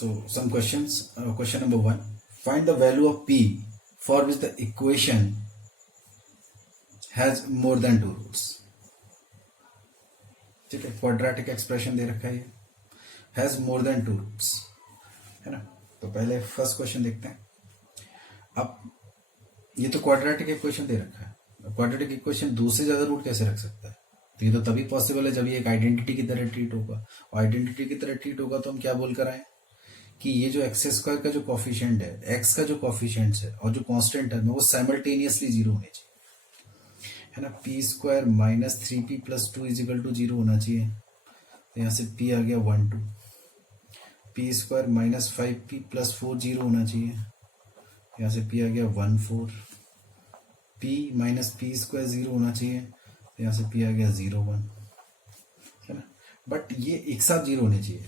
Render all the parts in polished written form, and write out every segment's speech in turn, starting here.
So some questions. Question number 1. Find the value of p for which the equation has more than 2 roots. ठीक है, quadratic expression दे रखा है, ये has more than 2 roots, है ना। तो पहले फर्स्ट क्वेश्चन देखते हैं। अब ये तो क्वाड्रेटिक इक्वेशन दे रखा है, क्वाड्रेटिक इक्वेशन 2 से ज्यादा रूट कैसे रख सकता है? तो ये तो तभी पॉसिबल है जब ये एक आइडेंटिटी की तरह ट्रीट होगा, और आइडेंटिटी की तरह ट्रीट होगा तो हम क्या बोल कर आए कि ये जो एक्स स्क्वायर का जो कॉफिशिएंट है, एक्स का जो कॉफिशिएंट है और जो कांस्टेंट है वो साइमल्टेनियसली जीरो होने चाहिए, है ना। P square minus 3p plus 2 is equal to 0 होना चाहिए। तो यहाँ से p आ गया 1 2, P square minus 5p plus 4 0 होना चाहिए। यहाँ से p आ गया 1 4, p माइनस पी स्क्वायर 0 होना चाहिए। तो यहाँ से p आ गया 0 1, है ना। बट ये एक साथ 0 होने चाहिए।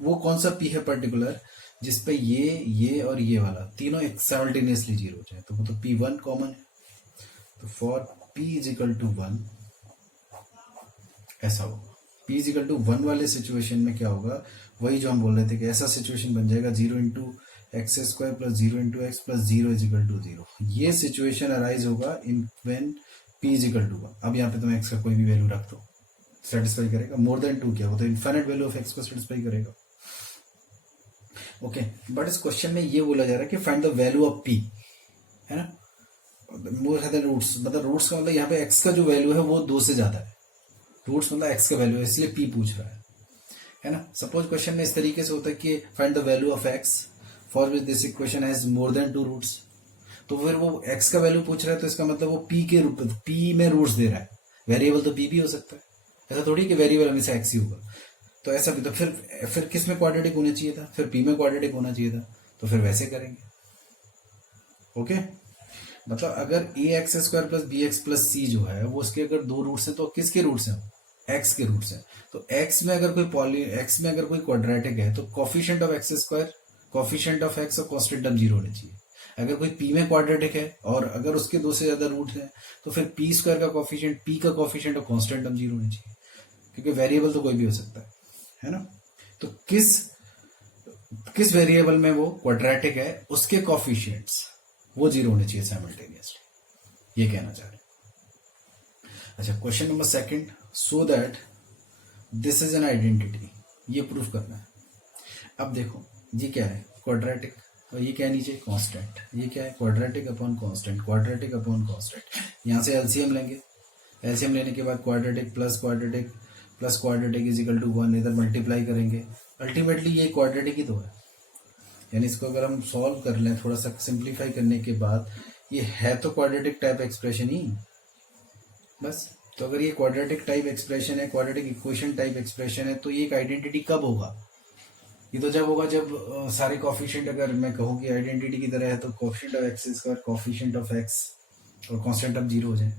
वो कौन सा p है पर्टिकुलर जिसपे ये और ये वाला तीनों एक साइमल्टेनियसली 0 हो जाए, तो वो तो p1 कॉमन है। तो for p is equal to 1 ऐसा होगा। p इज इक्वल टू 1 वाले सिचुएशन में क्या होगा, वही जो हम बोल रहे थे कि ऐसा सिचुएशन बन जाएगा 0 into X square plus 0 into X plus 0 is equal to 0। ये सिचुएशन अराइज होगा इन when p is equal to 1। अब यहाँ पे तुम x का कोई भी वैल्यू रख दो, सेटिस्फाई करेगा। मोर देन 2 क्या हो तो इनफाइनाइट वैल्यू ऑफ x को सेटिस्फाई करेगा। ओके, बट इस क्वेश्चन में ये बोला जा रहा है कि find the value of p, है ना। मोर है रूट्स, मतलब रूट्स का मतलब यहाँ पे x का जो वैल्यू है वो 2 से ज्यादा है। रूट्स मतलब x का वैल्यू है, इसलिए p पूछ रहा है ना। सपोज क्वेश्चन में इस तरीके से होता है कि find the value of x for which this equation has more than 2 roots. तो फिर वो x का वैल्यू पूछ रहा है, तो इसका मतलब वो p के रूप में p में रूट्स दे रहा है। वेरिएबल तो p भी हो सकता है, ऐसा थोड़ी कि वेरिएबल हमेशा x ही होगा। तो ऐसा भी, तो फिर किस में क्वाड्रेटिक होना चाहिए था, फिर p में क्वाड्रेटिक होना चाहिए था। तो फिर वैसे करेंगे। ओके, मतलब अगर A X square plus B X plus C जो है वो उसके अगर 2 रूट्स हैं, तो किसके रूट्स हैं? एक्स के रूट्स हैं। तो एक्स में अगर कोई क्वाड्रेटिक है तो coefficient of x square, coefficient of x और कांस्टेंट टर्म 0 होने चाहिए। अगर कोई पी में क्वाड्रेटिक है और अगर उसके 2 से ज्यादा रूट हैं, तो फिर पी स्क्वायर का कॉफिशिएंट, पी का कॉफिशिएंट और कांस्टेंट टर्म 0 होने चाहिए, क्योंकि वेरिएबल तो कोई भी हो सकता है ना। तो किस वेरिएबल में वो क्वाड्रेटिक है उसके कॉफिशिएंट्स वो 0 होने चाहिए साइमल्टेनियसली, ये कहना चाह रहे हैं। अच्छा, question number 2, so that this is an identity, ये प्रूफ करना है। अब देखो ये क्या है, क्वाड्रेटिक, और ये क्या है नीचे कांस्टेंट। ये क्या है, quadratic upon constant, quadratic upon constant. यहां से एलसीएम लेंगे, एलसीएम लेने के बाद quadratic plus quadratic is equal to 1, इधर मल्टीप्लाई करेंगे। अल्टीमेटली ये क्वाड्रेटिक ही तो है, यानी इसको अगर हम सॉल्व कर लें थोड़ा सा सिंप्लीफाई करने के बाद, ये है तो क्वाड्रेटिक टाइप एक्सप्रेशन ही बस। तो अगर ये क्वाड्रेटिक टाइप एक्सप्रेशन है, क्वाड्रेटिक इक्वेशन टाइप एक्सप्रेशन है, तो ये एक आइडेंटिटी कब होगा? ये तो जब होगा जब सारे कॉफिशिएंट, अगर मैं कहूँ कि आइडेंटिटी की तरह है, तो coefficient of x square, coefficient of x और कांस्टेंट ऑफ 0 हो जाए,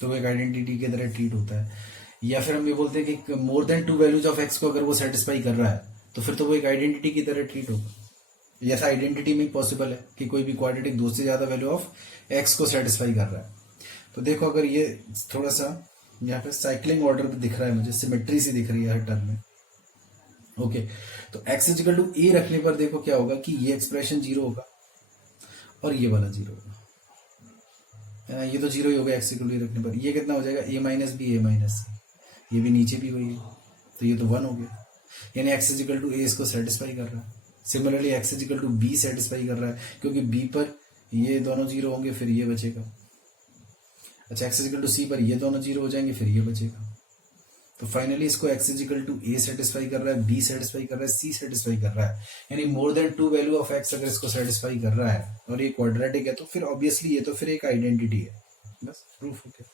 तो वो एक आइडेंटिटी की तरह ट्रीट होता है। या फिर हम ये बोलते हैं कि मोर देन 2 वैल्यूज ऑफ एक्स को अगर वो सेटिस्फाई कर रहा है, तो फिर तो वो एक आइडेंटिटी की तरह ट्रीट होगा। ऐसा आइडेंटिटी में पॉसिबल है कि कोई भी क्वाड्रेटिक 2 से ज्यादा वैल्यू ऑफ एक्स को सेटिस्फाई कर रहा है। तो देखो, अगर ये थोड़ा सा यहाँ पे साइक्लिंग ऑर्डर भी दिख रहा है मुझे, सिमेट्री सी दिख रही है हर टर्म में। ओके, तो एक्स इक्वल टू ए रखने पर देखो क्या होगा कि ये एक्सप्रेशन 0 होगा और ये वाला 0 होगा, है ना। ये तो 0 ही होगा एक्स इक्वल टू रखने पर। ये कितना हो जाएगा, ए माइनस बी, ए माइनस सी, ये भी नीचे भी वही है, तो ये तो 1 हो गया, यानी एक्स इक्वल टू ए इसको सेटिस्फाई कर रहा है। Similarly X equal to B satisfy कर रहा है, क्योंकि बी पर ये दोनों 0 होंगे, फिर ये बचेगा। अच्छा, एक्स इक्वल टू सी पर ये दोनों 0 हो जाएंगे, फिर ये बचेगा। तो फाइनली इसको X equal to A satisfy कर रहा है, बी सेटिस्फाई कर रहा है, सी सेटिस्फाई कर रहा है, यानी मोर देन 2 वैल्यू ऑफ एक्स अगर इसको सेटिस्फाई कर रहा है और ये क्वाड्रेटिक है, तो फिर ऑब्वियसली ये तो फिर एक आइडेंटिटी है। बस प्रूफ हो गया।